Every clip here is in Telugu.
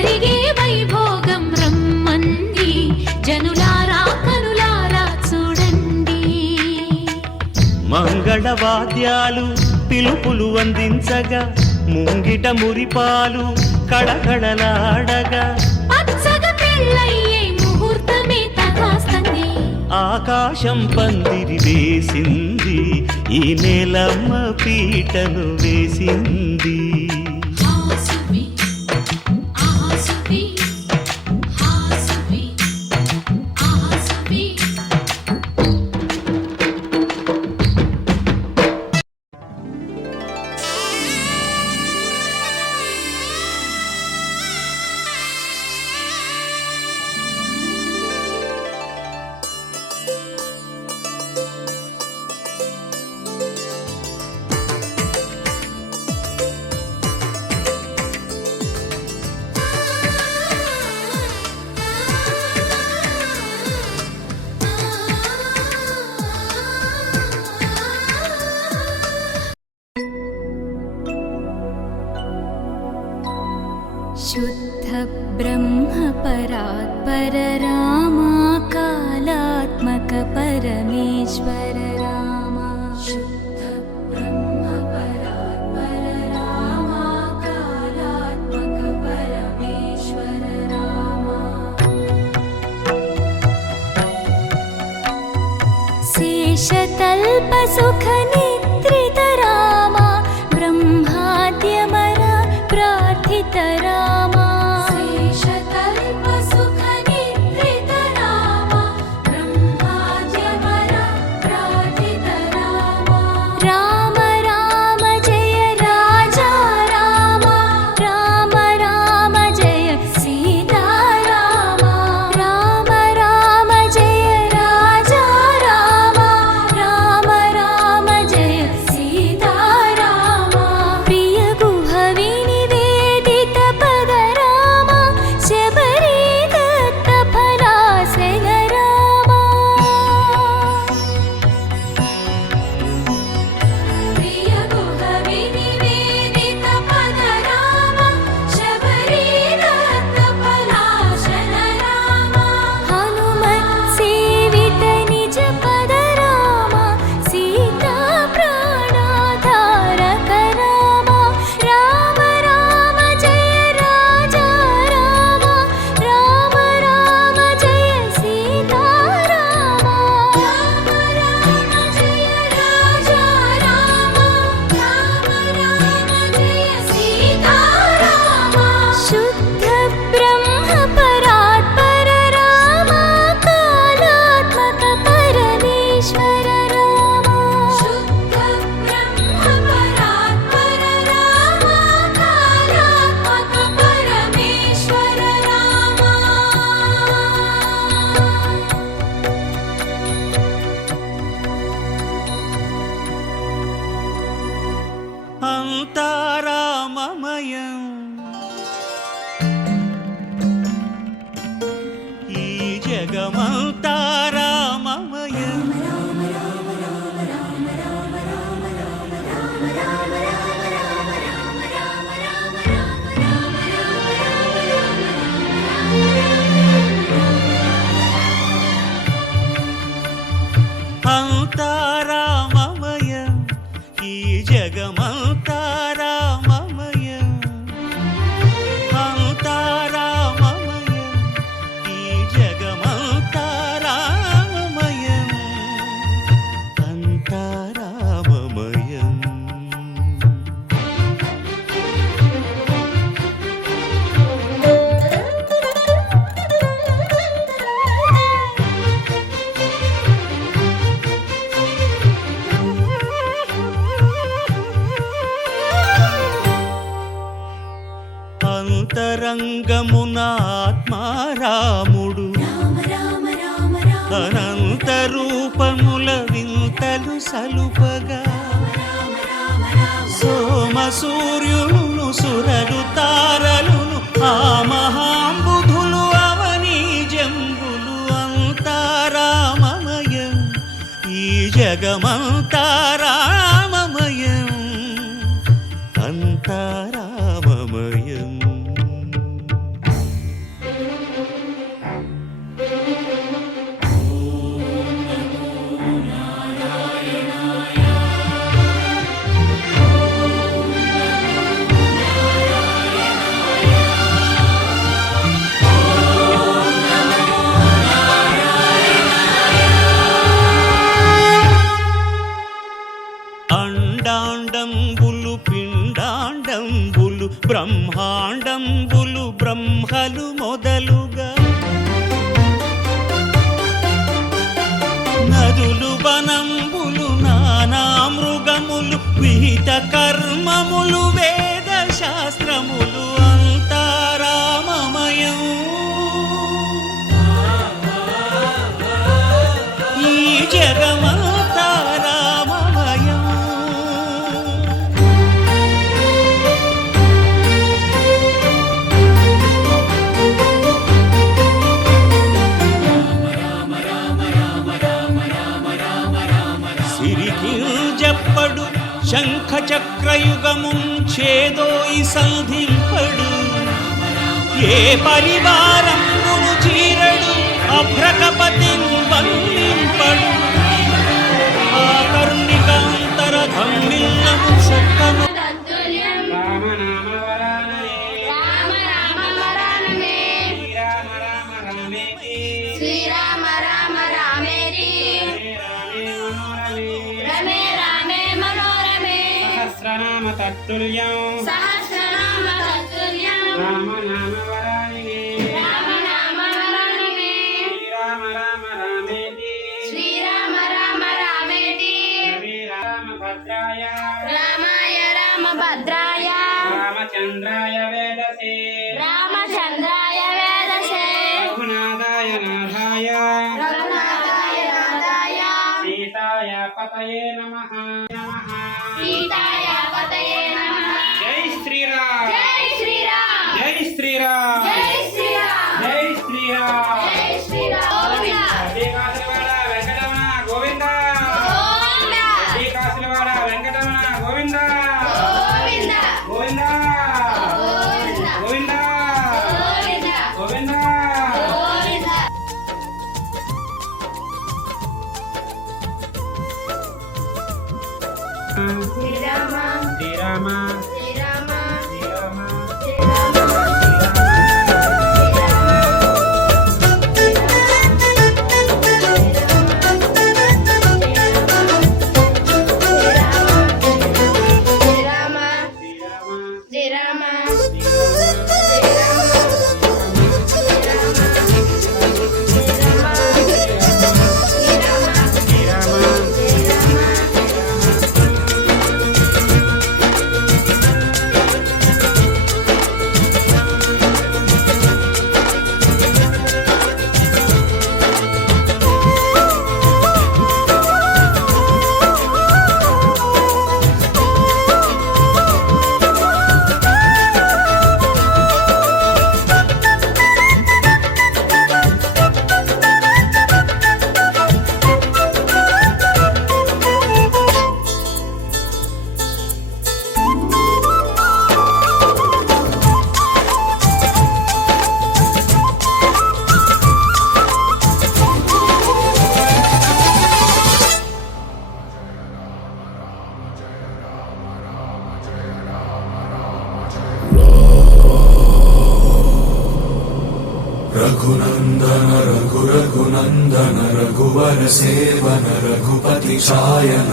జరిగే వైభోగం రమ్మంది జనులారా కనులారా చూడండి. మంగళవాద్యాలు పిలుపులు అందించగా ముంగిట మురిపాలు కళకళలాడగా పచ్చగా పెళ్ళయ్యే ముహూర్తమే తగాస్తంది. ఆకాశం పందిరి వేసింది, ఈ నేలమ్మ పీటను వేసింది. शुद्ध ब्रह्म परात्पर रामा कालात्मक परमेश्वर रामा. शुद्ध ब्रह्म परात्पर रामा कालात्मक परमेश्वर रामा. शेषतल्प सुख निद्रित रामा ब्रह्माद्यमर प्रार्थित रामा. शेषतल्प सुख निद्रित रामा ब्रह्माद्यमर प्रार्थित रामा. राम राम जय राजा रामा, राम राम जय सीता रामा. राम राम जय राजा रामा, राम राम जय सीता रामा. प्रिय गुहवि निवेदित पद रामा, शबरी दत्त फलासन रामा. प्रिय गुहवि निवेदित पद रामा, शबरी दत्त फलासन रामा. हनुमत् सेवित निज पद रामा, सीता प्राणाधारक रामा. राम राम जय राजा रामा, राम राम जय सीता रामा. राम राम जय राजा रामा, राम राम जय सीता रामा. शुद्ध ब्रह्म परात्पर रामा कालात्मक परमेश्वर रामा. शुद्ध ब्रह्म परात्पर रामा कालात्मक परमेश्वर रामा. అంతారామమయం ఈ జగమంతారామమయం. అంతారామమయం ఈ జగమంతారామమయం. అంతారామమయం ఈ జగమంతారామమయం. అంతారామమయం. అంతరంగమున ఆత్మారాముడు అనంత రూపముల వింతలు సలుపగా సోమ సూర్యులను సురలు తారలును ఆ మహాంబుధులు అవనీ జంబులు. అంతారామమయం ఈ జగమంతారామమయం. అంతారామమయం. బ్రహ్మాండంబులు బ్రహ్మలు మొదలుగా నదులు వనంబులు నానా మృగములు విహిత కర్మములు వేద శాస్త్రములు అంతా రామమయం. ఈ జగమంతా రామమయం. సిరికింజప్పడు శంఖ చక్రయుగముం చేదోయి సంధింపడు ఏ పరివారంబును చీరడు అభ్రకపతిన్ వల్లింపడు ఆ కర్ణికాంతర ధమ్మిల్లము శక్కను తత్తుల్యం రామ నామ వరాననే రామ రామ వరాననే శ్రీరామ రామ రామేతి శ్రీరామ రామ రామేతి రామే రామే మనోరమే రమే రమే మనోరమే సహస్రనామ తత్తుల్యం సహస్రనామ తత్తుల్యం రామ నామ వరాననే రామ నామ వరాననే శ్రీరామ రామ రామేతి శ్రీరామ రామ రామేతి రవి రామ భద్రాయ రామాయ రామభద్రాయ రామచంద్రాయ వేదసే రామచంద్రాయ వేదసే రఘునాథాయ నాథాయ రఘునాథాయ నాథాయ సీతాయ పతయే నమః సీతాయ పతయే నమః జై శ్రీరామ్ జై శ్రీరామ్ జై శ్రీరామ్ జై శ్రీరామ్ జై శ్రీరామ్ జై శ్రీరామ్ శ్రీకాశలవాడ వెంకటరమణ గోవింద గోవింద శ్రీకాశలవాడ వెంకటరమణ గోవింద గోవింద గోవింద గోవింద గోవింద గోవింద గోవింద గోవింద శ్రీరామ శ్రీరామ శ్రీరామ శ్రీరామ रघुनन्दन रघुरघुनन्दन रघुवर सेवन रघुपति चायन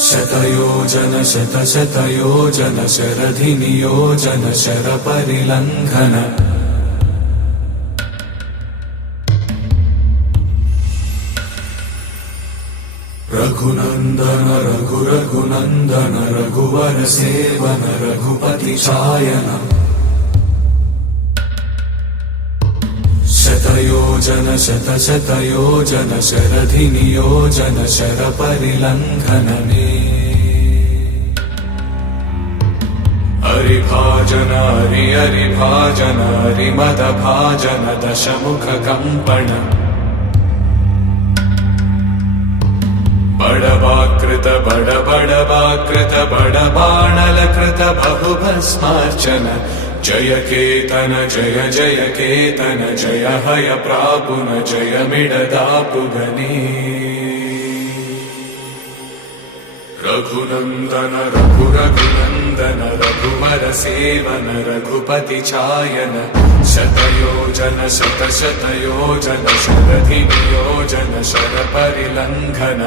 शतयोजन शतशतयोजन शरधि नियोजन शर परिलङ्घन रघुनन्दन रघुरघुनन्दन रघुवर सेवन रघुपति चायन शतयोजन शतशतयोजन शरधि नियोजन शर परिलङ्घनने हरिभाजन हरिभाजन हरिमदभाजन दशमुख कम्पण बडवाकृत बडबडवाकृत बडबाणलकृत बहुभस्मार्चन जय केतन जय जय केतन जय हय प्रापुन जय मिडदापुगने रघुनन्दन रघुरघुनन्दन रघुवर सेवन रघुपति चायन शतयोजन शतशतयोजन शरधि नियोजन शर परिलङ्घन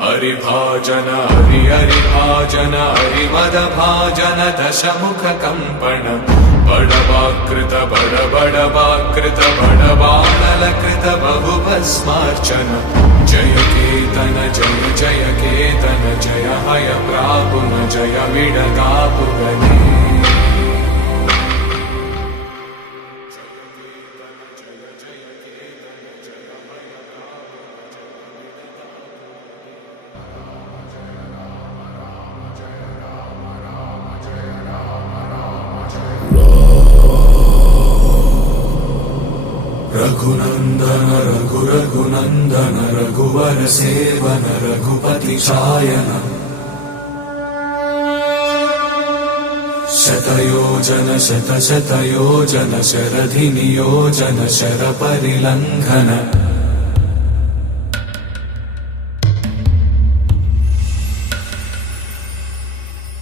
हरिभाजन हरि हरिभाजन हरिमदभाजन दशमुखकम्पण बडवाकृत बडबडवाकृत बडबाणलकृत बहुभस्मार्चन जय केतन जय जय केतन जय हय प्रापुन जय विडदापुगने रघुनंदन रघु रघुनंदन रघुवर सेवन रघुपति चायन शतयोजन शत शतयोजन शरधि नियोजन शर परिलंघन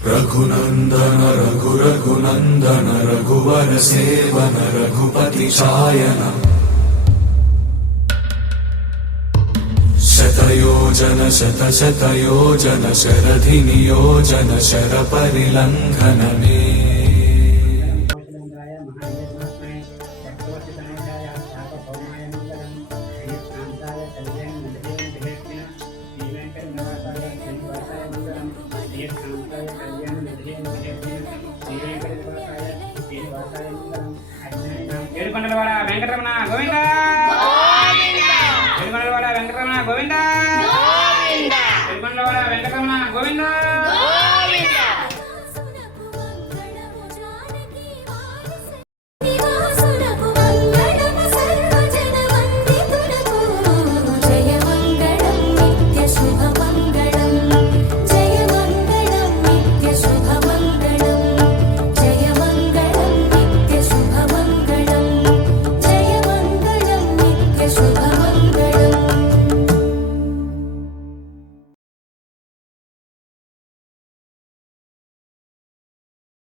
रघुनंदन रघु रघुनंदन रघुवर सेवन रघुपति चायन शतयोजन शत शतयोजन शरधि नियोजन शर परिलंघन मे కోశలేంద్రాయ మహాదేవాత్మనే చక్రవర్తితనయాయ శాపభౌమాయ మంగళం శ్రీకాంతాయ కళ్యాణ నిధేన శ్రీవేంకట నివాసాయ శ్రీనివాసాయ మంగళం శ్రీకాంతాయ కళ్యాణ నిధేన శ్రీవేంకట నివాసాయ శ్రీనివాసాయ మంగళం ఏడుకొండలవాడ వెంకటరమణ గోవిందా